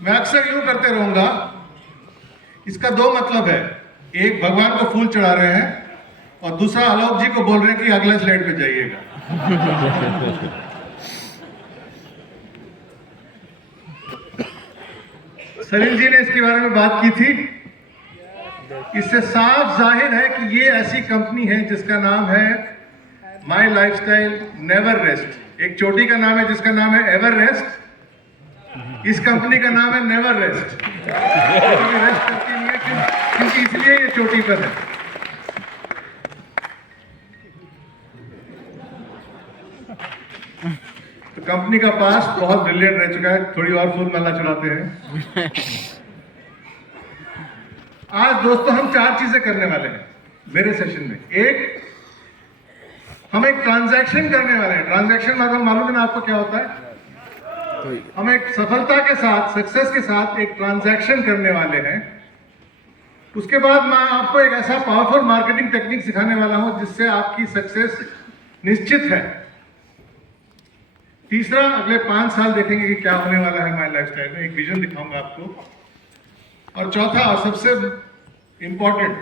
मैं अक्सर यूं करते रहूंगा। इसका दो मतलब है, एक भगवान को फूल चढ़ा रहे हैं और दूसरा आलोक जी को बोल रहे हैं कि अगले स्लाइड पे जाइएगा। सलील जी ने इसके बारे में बात की थी। इससे साफ जाहिर है कि ये ऐसी कंपनी है जिसका नाम है माई लाइफस्टाइल नेवर रेस्ट। एक चोटी का नाम है जिसका नाम है एवर रेस्ट। इस कंपनी का नाम है नेवर रेस्ट। कभी रेस्ट करती नहीं है क्योंकि इसलिए ये चोटी पर है। तो कंपनी का पास बहुत ब्रिलियंट रह चुका है। थोड़ी और फूल माला चढ़ाते हैं। आज दोस्तों हम चार चीजें करने वाले हैं मेरे सेशन में। एक, हम एक ट्रांजैक्शन करने वाले हैं। ट्रांजैक्शन मतलब मालूम है ना आपको क्या होता है? हम एक सफलता के साथ, सक्सेस के साथ एक ट्रांजैक्शन करने वाले हैं। उसके बाद मैं आपको एक ऐसा पावरफुल मार्केटिंग टेक्निक सिखाने वाला हूं जिससे आपकी सक्सेस निश्चित है। तीसरा, अगले 5 साल देखेंगे कि क्या होने वाला है माई लाइफस्टाइल में, एक विजन दिखाऊंगा आपको। और चौथा और सबसे इंपॉर्टेंट,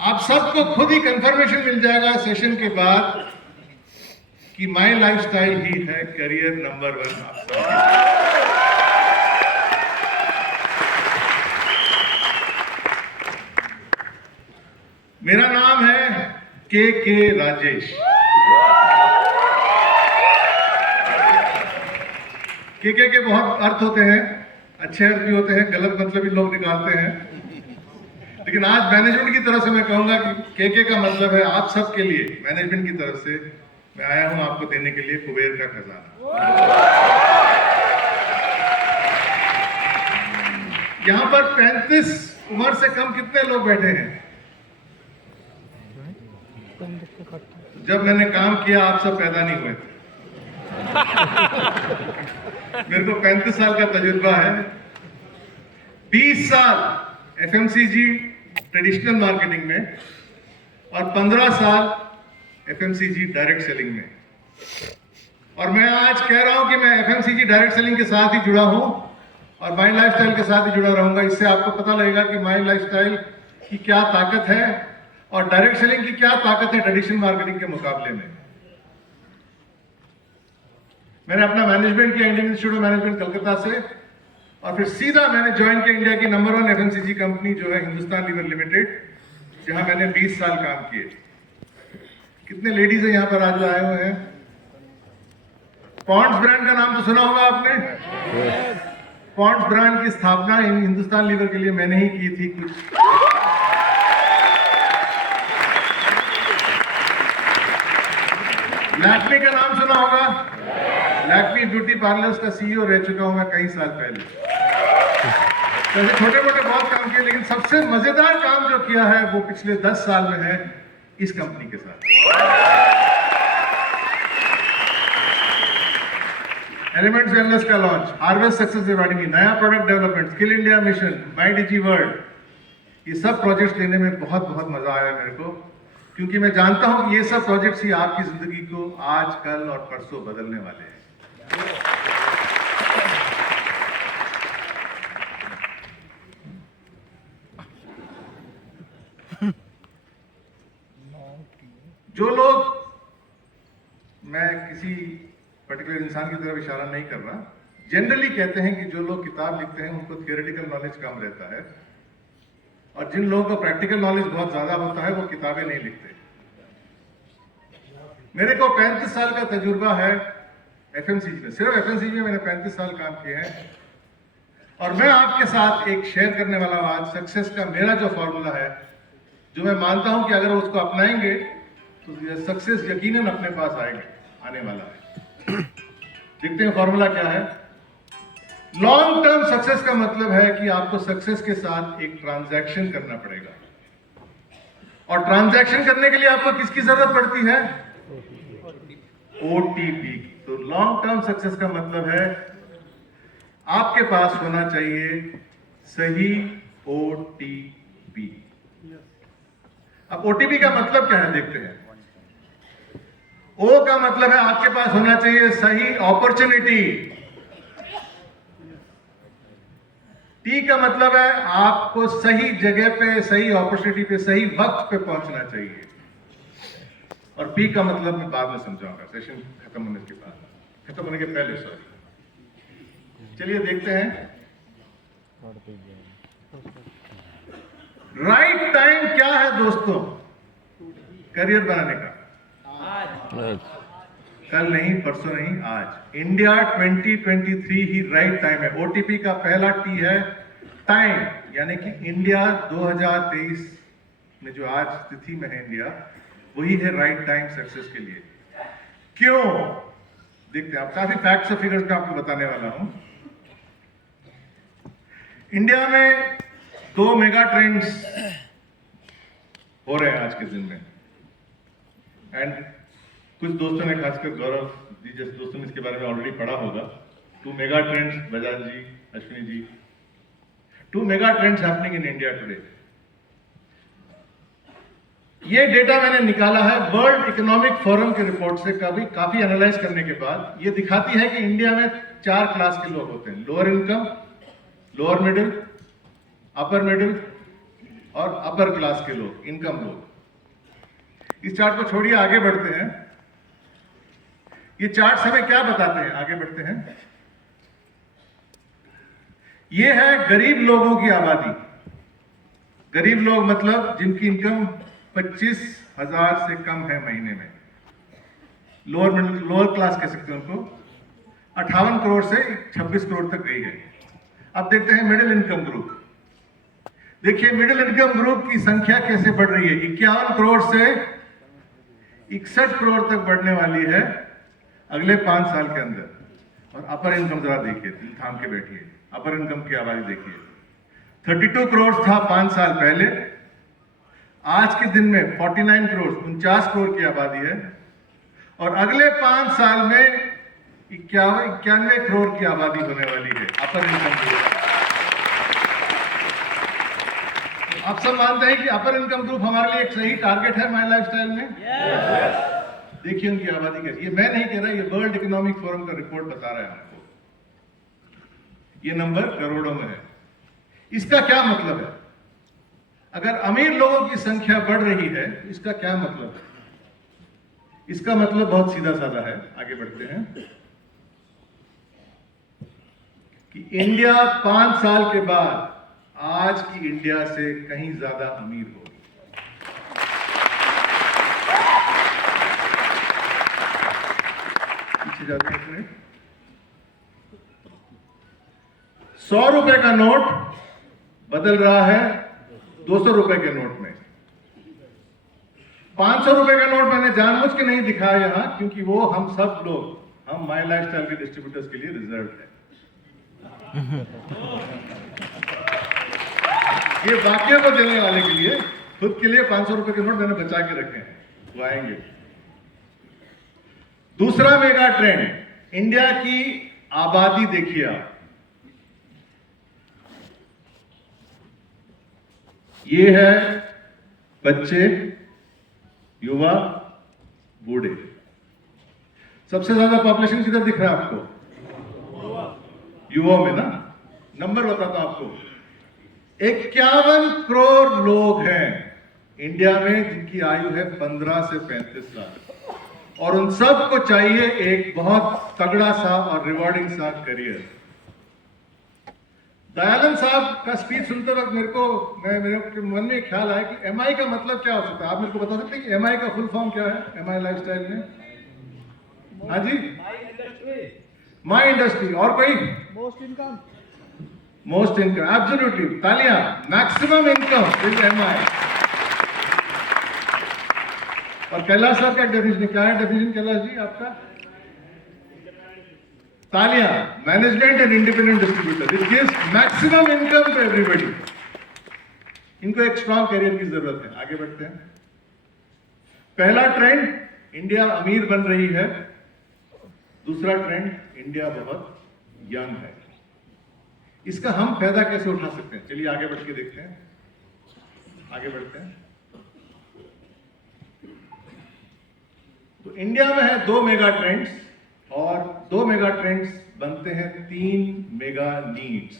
आप सबको खुद ही कंफर्मेशन मिल जाएगा सेशन के बाद कि माई लाइफस्टाइल ही है करियर नंबर 1 आप सबके। मेरा नाम है के राजेश। के बहुत अर्थ होते हैं, अच्छे अर्थ भी होते हैं, गलत मतलब भी लोग निकालते हैं। लेकिन आज मैनेजमेंट की तरफ से मैं कहूंगा कि के का मतलब है आप सबके लिए, मैनेजमेंट की तरफ से मैं आया हूं आपको देने के लिए कुबेर का खजाना। यहां पर 35 उम्र से कम कितने लोग बैठे हैं? जब मैंने काम किया आप सब पैदा नहीं हुए थे। मेरे को 35 साल का तजुर्बा है। 20 साल एफएमसीजी ट्रेडिशनल मार्केटिंग में और 15 साल एफएमसीजी डायरेक्ट सेलिंग में। और मैं आज कह रहा हूं कि मैं एफएमसीजी डायरेक्ट सेलिंग के साथ ही जुड़ा हूं और माई लाइफस्टाइल के साथ ही जुड़ा रहूंगा। इससे आपको पता लगेगा कि माई लाइफस्टाइल की क्या ताकत है और डायरेक्ट सेलिंग की क्या ताकत है ट्रेडिशनल मार्केटिंग के मुकाबले में। मैंने अपना मैनेजमेंट किया Indian institute of management Calcutta से, और फिर सीधा मैंने ज्वाइन किया इंडिया की नंबर 1 एफएमसीजी कंपनी जो है हिंदुस्तान लीवर लिमिटेड, जहां मैंने 20 साल काम किए। कितने लेडीज हैं यहाँ पर आज आए हुए हैं? पॉन्ड्स ब्रांड का नाम तो सुना होगा आपने। पॉन्ड्स ब्रांड की स्थापना हिंदुस्तान लीवर के लिए मैंने ही की थी कुछ। लैक्मे का नाम सुना होगा। लैक्मे ब्यूटी पार्लर्स का सीईओ रह चुका हूं मैं कई साल पहले। ऐसे छोटे मोटे बहुत काम किए, लेकिन सबसे मजेदार काम जो किया है वो पिछले 10 साल में है इस कंपनी के साथ। एलिमेंट्स वेलनेस का लॉन्च, हार्वेस्ट सक्सेस एकेडमी, नया product development, skill India mission, my digi world, ये सब प्रोजेक्ट्स लेने में बहुत बहुत मजा आया मेरे को, क्योंकि मैं जानता हूं कि ये सब प्रोजेक्ट्स ही आपकी जिंदगी को आज, कल और परसों बदलने वाले हैं। जो लोग, मैं किसी पर्टिकुलर इंसान की तरफ इशारा नहीं कर रहा, जनरली कहते हैं कि जो लोग किताब लिखते हैं उनको थियोरेटिकल नॉलेज कम रहता है और जिन लोगों को प्रैक्टिकल नॉलेज बहुत ज्यादा होता है वो किताबें नहीं लिखते। मेरे को 35 साल का तजुर्बा है एफएमसीजी में। सिर्फ एफएमसीजी में मैंने 35 साल काम किए हैं और मैं आपके साथ एक शेयर करने वाला हूं आज सक्सेस का मेरा जो फॉर्मूला है, जो मैं मानता हूं कि अगर उसको अपनाएंगे तो सक्सेस यकीनन अपने पास आने वाला है। देखते हैं फॉर्मूला क्या है। लॉन्ग टर्म सक्सेस का मतलब है कि आपको सक्सेस के साथ एक ट्रांजैक्शन करना पड़ेगा, और ट्रांजैक्शन करने के लिए आपको किसकी जरूरत पड़ती है? ओटीपी। तो लॉन्ग टर्म सक्सेस का मतलब है आपके पास होना चाहिए सही ओटीपी। अब ओटीपी का मतलब क्या है देखते हैं। ओ का मतलब है आपके पास होना चाहिए सही अपॉर्चुनिटी। टी का मतलब है आपको सही जगह पे, सही अपॉर्चुनिटी पे, सही वक्त पे पहुंचना चाहिए। और पी का मतलब मैं बाद में समझाऊंगा, सेशन खत्म होने के बाद, खत्म होने के पहले, सॉरी। चलिए देखते हैं राइट टाइम क्या है दोस्तों करियर बनाने का। कल नहीं, परसों नहीं, आज। इंडिया 2023 ही राइट टाइम है। ओटीपी का पहला टी है टाइम, यानी कि इंडिया 2023 में जो आज स्थिति में है इंडिया, वही है राइट टाइम सक्सेस के लिए। क्यों? देखते हैं। आप काफी फैक्ट्स और फिगर्स में आपको बताने वाला हूं। इंडिया में 2 मेगा ट्रेंड्स हो रहे हैं आज के दिन में, एंड कुछ दोस्तों ने, खासकर गौरव जी जैसे दोस्तों ने इसके बारे में ऑलरेडी पढ़ा होगा। 2 mega trends, Bajaj ji, Ashwini ji, 2 mega trends happening in India today. ये डेटा मैंने निकाला है वर्ल्ड इकोनॉमिक फोरम के रिपोर्ट से, काफी एनालाइज करने के बाद। ये दिखाती है कि इंडिया में 4 क्लास के लोग होते हैं: lower income, lower middle, upper middle और अपर क्लास के लोग, इनकम लोग। इस चार्ट को छोड़िए, आगे बढ़ते हैं। ये चार्ट हमें क्या बताते हैं? आगे बढ़ते हैं। ये है गरीब लोगों की आबादी। गरीब लोग मतलब जिनकी इनकम 25,000 से कम है महीने में। लोअर मिडिल, लोअर क्लास कह सकते हैं उनको। 58 करोड़ से 26 करोड़ तक गई है। अब देखते हैं मिडिल इनकम ग्रुप। देखिए मिडिल इनकम ग्रुप की संख्या कैसे बढ़ रही है। 51 करोड़ से 61 करोड़ तक बढ़ने वाली है अगले 5 साल के अंदर। और अपर इनकम जरा देखिए, दिल थाम के बैठिए। अपर इनकम की आबादी देखिए, 32 करोड़ था 5 साल पहले, आज के दिन में 49 करोड़, 49 करोड़ की आबादी है। और अगले 5 साल में 91 करोड़ की आबादी होने वाली है अपर इनकम ग्रुप। आप सब मानते हैं कि अपर इनकम ग्रुप हमारे लिए एक सही टारगेट है माय लाइफस्टाइल में? देखिए उनकी आबादी कैसी। ये मैं नहीं कह रहा, ये वर्ल्ड इकोनॉमिक फोरम का रिपोर्ट बता रहा है हमको। ये नंबर करोड़ों में है। इसका क्या मतलब है? अगर अमीर लोगों की संख्या बढ़ रही है तो इसका क्या मतलब है? इसका मतलब बहुत सीधा साधा है। आगे बढ़ते हैं कि इंडिया 5 साल के बाद आज की इंडिया से कहीं ज्यादा अमीर होगी। पीछे जाते हैं। 100 रुपए का नोट बदल रहा है 200 रुपए के नोट में। 500 रुपए का नोट मैंने जानबूझ के नहीं दिखाया यहां, क्योंकि वो हम सब लोग, हम माय लाइफस्टाइल के डिस्ट्रीब्यूटर्स के लिए रिजर्व है। ये बाकियों को देने वाले के लिए, खुद के लिए 500 रुपए के नोट मैंने बचा के रखे हैं, वो आएंगे। दूसरा मेगा ट्रेंड, इंडिया की आबादी देखिए आप। ये है बच्चे, युवा, बूढ़े। सबसे ज्यादा पॉपुलेशन किधर दिख रहा है आपको? युवा में ना। नंबर बताता हूं आपको, 51 करोड़ लोग हैं इंडिया में जिनकी आयु है 15 से 35 साल, और उन सबको चाहिए एक बहुत तगड़ा सा और रिवॉर्डिंग सा करियर। दयानंद साहब का स्पीच सुनते वक्त मेरे मन में एक ख्याल आया कि एमआई का मतलब क्या हो सकता है। आप मेरे को बता सकते हैं कि एमआई का फुल फॉर्म क्या है एमआई लाइफस्टाइल में? हाँ जी, माई इंडस्ट्री। और कोई? मोस्ट इनकम, एब्सोल्युटली, तालियां। Maximum income is MI. और कैलाश साहब का डेफिनेशन क्या है? डेफिनेशन कैलाश जी आपका? तालियां। Management and independent distributor, it gives maximum income to everybody. इनको एक स्ट्रॉन्ग करियर की जरूरत है। आगे बढ़ते हैं। पहला ट्रेंड, इंडिया अमीर बन रही है। दूसरा ट्रेंड, इंडिया बहुत यंग है। इसका हम फायदा कैसे उठा सकते हैं? चलिए आगे बढ़ के देखते हैं। आगे बढ़ते हैं। तो इंडिया में है 2 मेगा ट्रेंड्स, और 2 मेगा ट्रेंड्स बनते हैं 3 मेगा नीड्स।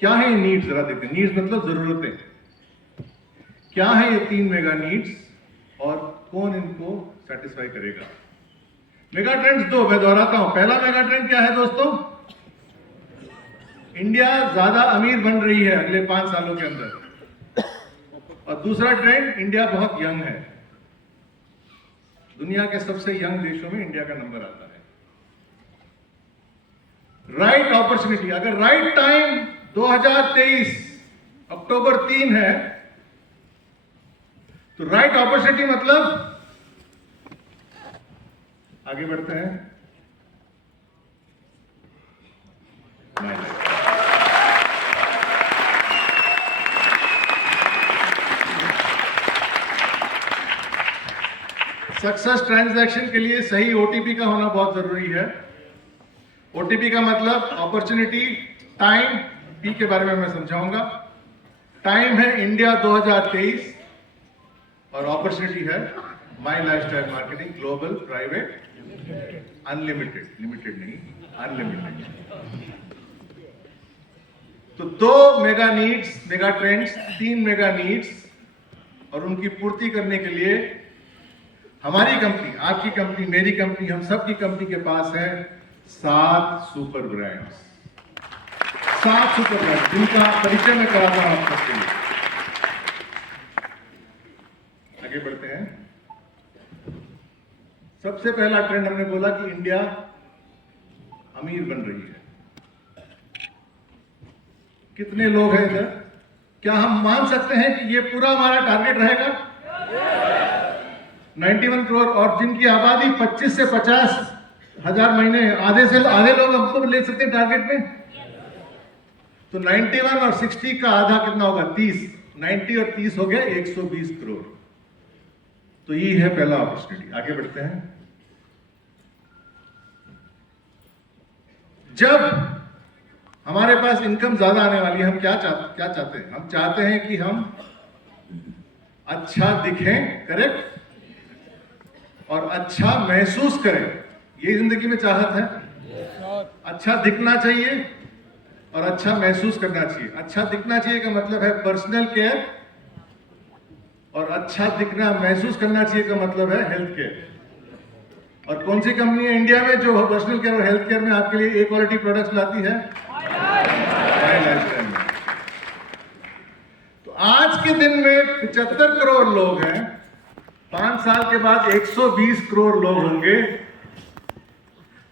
क्या है ये नीड्स, जरा देखते हैं। नीड्स मतलब जरूरतें। क्या है ये 3 मेगा नीड्स और कौन इनको सेटिस्फाई करेगा? मेगा ट्रेंड्स 2, मैं दोहराता हूं। पहला मेगा ट्रेंड क्या है दोस्तों? इंडिया ज्यादा अमीर बन रही है अगले 5 सालों के अंदर। और दूसरा ट्रेंड, इंडिया बहुत यंग है। दुनिया के सबसे यंग देशों में इंडिया का नंबर आता है। राइट अपॉर्चुनिटी, अगर राइट टाइम 2023 अक्टूबर 3 है, तो राइट अपॉर्चुनिटी मतलब, आगे बढ़ते हैं। सक्सेस ट्रांजैक्शन के लिए सही ओटीपी का होना बहुत जरूरी है। ओटीपी का मतलब अपॉर्चुनिटी, टाइम, पी के बारे में मैं समझाऊंगा। टाइम है इंडिया 2023 और अपॉर्चुनिटी है my lifestyle marketing global private unlimited, limited नहीं, अनलिमिटेड। तो 2 mega needs, mega trends, 3 mega needs, और उनकी पूर्ति करने के लिए हमारी कंपनी, आपकी कंपनी, मेरी कंपनी, हम सब की कंपनी के पास है 7 सुपर ब्रांड्स। 7 सुपर ब्रांड जिनका परिचय मैं कराता हूं आप सबके लिए। आगे बढ़ते हैं। सबसे पहला ट्रेंड हमने बोला कि इंडिया अमीर बन रही है। कितने लोग हैं इधर? क्या हम मान सकते हैं कि ये पूरा हमारा टारगेट रहेगा? 91 करोड़, और जिनकी आबादी 25 से 50 हजार महीने, आधे से आधे लोग हमको ले सकते हैं टारगेट में। तो 91 और 60 का आधा कितना होगा? 30। 90 और 30 हो गया 120 करोड़। तो ये है पहला अपॉर्चुनिटी। आगे बढ़ते हैं। जब हमारे पास इनकम ज्यादा आने वाली है, हम क्या चाहते हैं? हम चाहते हैं कि हम अच्छा दिखें, करेक्ट, और अच्छा महसूस करें। ये जिंदगी में चाहत है। अच्छा दिखना चाहिए और अच्छा महसूस करना चाहिए। अच्छा दिखना चाहिए का मतलब है पर्सनल केयर, और अच्छा दिखना, महसूस करना चाहिए का मतलब है हेल्थ केयर। और कौन सी कंपनी है इंडिया में जो पर्सनल केयर और हेल्थ केयर में आपके लिए ए क्वालिटी प्रोडक्ट्स लाती है? माई लाइफस्टाइल में। तो आज के दिन में 75 करोड़ लोग हैं। 5 साल के बाद 120 करोड़ लोग होंगे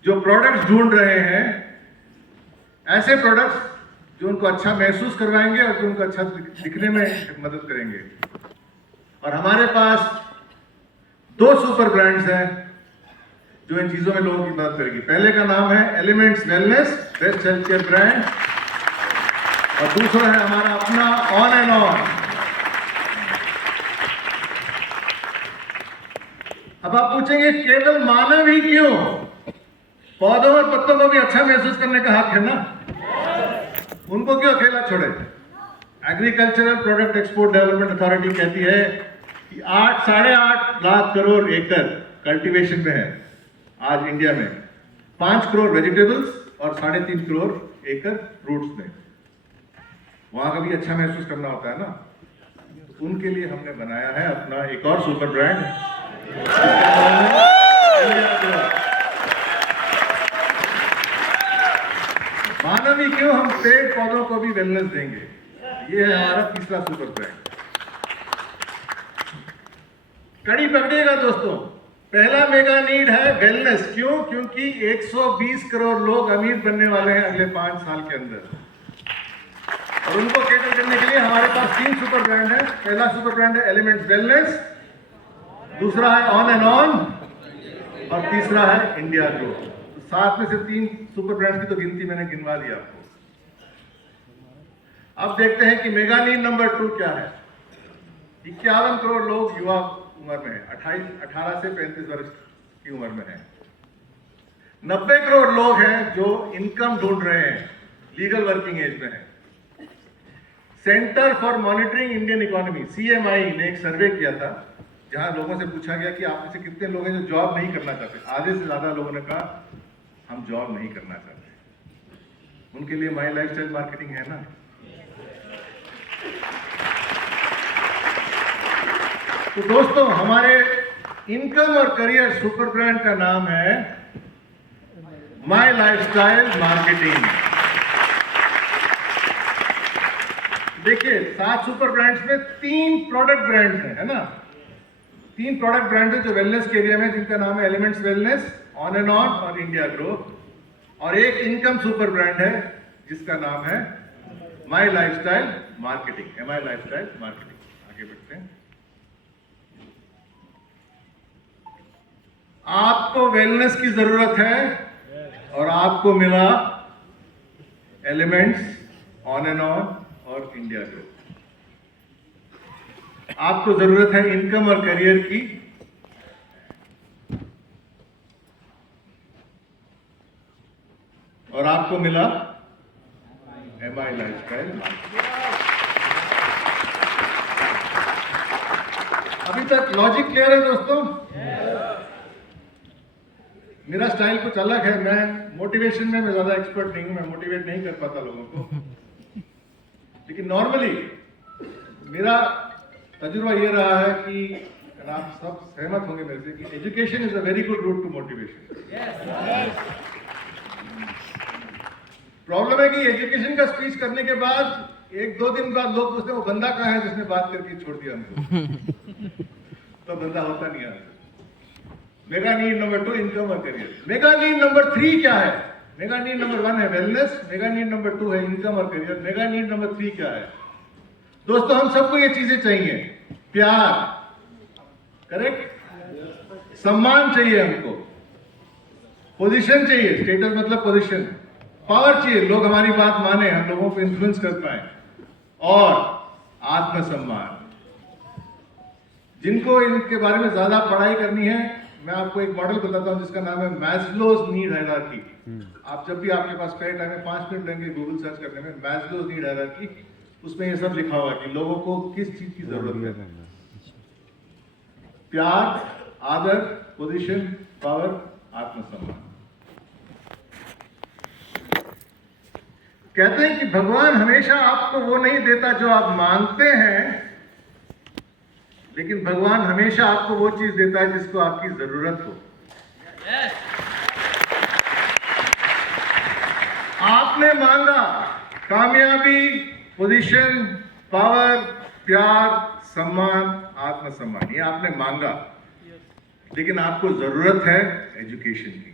जो प्रोडक्ट्स ढूंढ रहे हैं, ऐसे प्रोडक्ट्स जो उनको अच्छा महसूस करवाएंगे और जो उनको अच्छा दिखने में मदद करेंगे। और हमारे पास 2 सुपर ब्रांड्स हैं जो इन चीजों में लोगों की मदद करेगी। पहले का नाम है elements wellness, best health care brand, और दूसरा है हमारा अपना ऑन एंड ऑन। अब आप पूछेंगे केवल मानव ही क्यों? पौधों और पत्तों को भी अच्छा महसूस करने का हक है ना, उनको क्यों अकेला छोड़े? Agricultural product export development authority कहती है कि 8.5 लाख करोड़ एकड़ कल्टीवेशन में है आज इंडिया में, 5 करोड़ वेजिटेबल्स और 3.5 करोड़ एकड़ फ्रूट्स में। वहां का भी अच्छा महसूस करना होता है ना, तो उनके लिए हमने बनाया है अपना एक और सुपर ब्रांड। मानवी क्यों, हम पेड़ पौधों को भी वेलनेस देंगे। ये है हमारा तीसरा सुपर ब्रांड। कड़ी पकड़िएगा दोस्तों। पहला मेगा नीड है वेलनेस। क्यों? क्योंकि 120 करोड़ लोग अमीर बनने वाले हैं अगले 5 साल के अंदर, और उनको कैटर करने के लिए हमारे पास 3 सुपर ब्रांड है। पहला सुपर ब्रांड है एलिमेंट्स वेलनेस, दूसरा है ऑन एंड ऑन, और तीसरा है इंडिया ग्रो। तो 7 में से 3 सुपर ब्रांड की तो गिनती मैंने गिनवा दी आपको। अब देखते हैं कि मेगा नीड नंबर 2 क्या है। 51 करोड़ लोग युवा उम्र में है, 18 से 35 वर्ष की उम्र में है। 90 करोड़ लोग हैं जो इनकम ढूंढ रहे हैं, लीगल वर्किंग एज में है। Centre for monitoring Indian economy, CMI, ने एक सर्वे किया था जहां लोगों से पूछा गया कि आप में से कितने लोग हैं जो जॉब नहीं करना चाहते। आधे से ज्यादा लोगों ने कहा हम जॉब नहीं करना चाहते। उनके लिए माई लाइफस्टाइल मार्केटिंग है ना। तो दोस्तों, हमारे इनकम और करियर सुपर ब्रांड का नाम है माई लाइफस्टाइल मार्केटिंग। देखिए, 7 सुपर ब्रांड्स में 3 प्रोडक्ट ब्रांड्स हैं, है ना। 3 प्रोडक्ट ब्रांड है जो वेलनेस के एरिया में, जिनका नाम है elements wellness, on and on और इंडिया ग्रो। और एक इनकम सुपर ब्रांड है जिसका नाम है my lifestyle marketing, my lifestyle marketing. आगे बढ़ते हैं। आपको वेलनेस की जरूरत है और आपको मिला एलिमेंट्स, ऑन एंड ऑन और इंडिया ग्रो। आपको जरूरत है इनकम और करियर की, और आपको मिला एमआई लाइफस्टाइल मार्केटिंग। अभी तक लॉजिक क्लियर है दोस्तों? मेरा स्टाइल कुछ अलग है। मैं मोटिवेशन में मैं ज्यादा एक्सपर्ट नहीं हूं, मैं मोटिवेट नहीं कर पाता लोगों को। लेकिन नॉर्मली मेरा तजुर्बा ये रहा है कि आप सब सहमत होंगे मेरे से कि education is a very good route to motivation. Problem है कि एजुकेशन का स्पीच करने के बाद 1-2 दिन बाद लोग पूछते हैं वो बंदा कहाँ है जिसने बात करके छोड़ दिया हमको। तो बंदा होता नहीं है। मेगा नीड नंबर 2 इनकम और करियर। मेगा नीड नंबर 3 क्या है? मेगा नीड नंबर 1 है वेलनेस, मेगा नीड नंबर 2 है इनकम और करियर। मेगा नीड नंबर 3 क्या है? दोस्तों, हम सबको ये चीजें चाहिए। प्यार, करेक्ट, सम्मान चाहिए हमको, पोजीशन चाहिए, स्टेटस मतलब पोजीशन, पावर चाहिए, लोग हमारी बात माने, हम लोगों को इन्फ्लुएंस कर पाए, और आत्मसम्मान। जिनको इनके बारे में ज्यादा पढ़ाई करनी है, मैं आपको एक मॉडल बताता हूं जिसका नाम है मैस्लोज नीड हायरार्की। आप जब भी आपके पास कई टाइम में 5 मिनट लेंगे गूगल सर्च करने में, मैस्लोज नीड हायरार्की, उसमें ये सब लिखा हुआ कि लोगों को किस चीज की जरूरत है। प्यार, आदर, पोजीशन, पावर, आत्मसम्मान। कहते हैं कि भगवान हमेशा आपको वो नहीं देता जो आप मांगते हैं, लेकिन भगवान हमेशा आपको वो चीज देता है जिसको आपकी जरूरत हो। आपने मांगा कामयाबी, पोजीशन, पावर, प्यार, सम्मान, आत्मसम्मान, ये आपने मांगा, लेकिन आपको जरूरत है एजुकेशन की।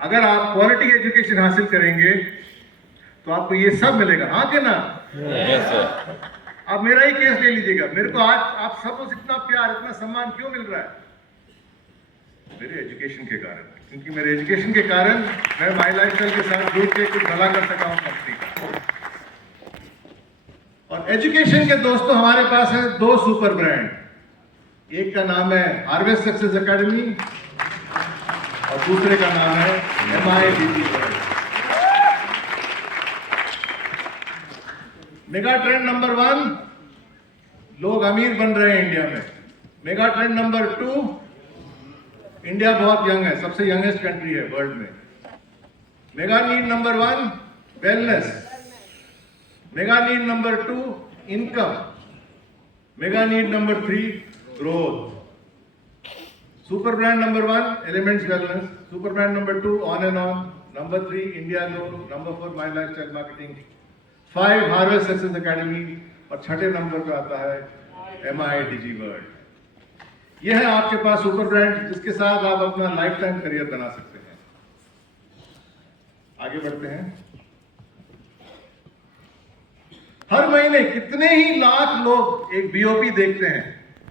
अगर आप क्वालिटी एजुकेशन हासिल करेंगे तो आपको ये सब मिलेगा। हाँ कि ना? आप मेरा ही केस ले लीजिएगा। मेरे को आज आप सबको इतना प्यार, इतना सम्मान क्यों मिल रहा है? मेरे एजुकेशन के कारण। क्योंकि मेरे एजुकेशन के कारण मैं माई लाइफस्टाइल के साथ जुड़ के कुछ भला कर सका हूं कंपनी का। और एजुकेशन के दोस्तों, हमारे पास है 2 सुपर ब्रांड। एक का नाम है हार्वेस्ट सक्सेस एकेडमी और दूसरे का नाम है MIDG world. Mega trend number 1, लोग अमीर बन रहे हैं इंडिया में। मेगा ट्रेंड नंबर 2, इंडिया बहुत यंग है, सबसे यंगेस्ट कंट्री है वर्ल्ड में। Mega need number 1 wellness, mega need number 2 income, mega need number 3 growth. Super brand number 1 elements wellness, super brand number 2 on and on, number 3 India grow, number 4 my lifestyle marketing, 5 harvest success academy, और 6ठे number पे आता है MIDG world. यह है आपके पास super brand जिसके साथ आप अपना लाइफ टाइम करियर बना सकते हैं। आगे बढ़ते हैं। हर महीने कितने ही लाख लोग एक BOP देखते हैं।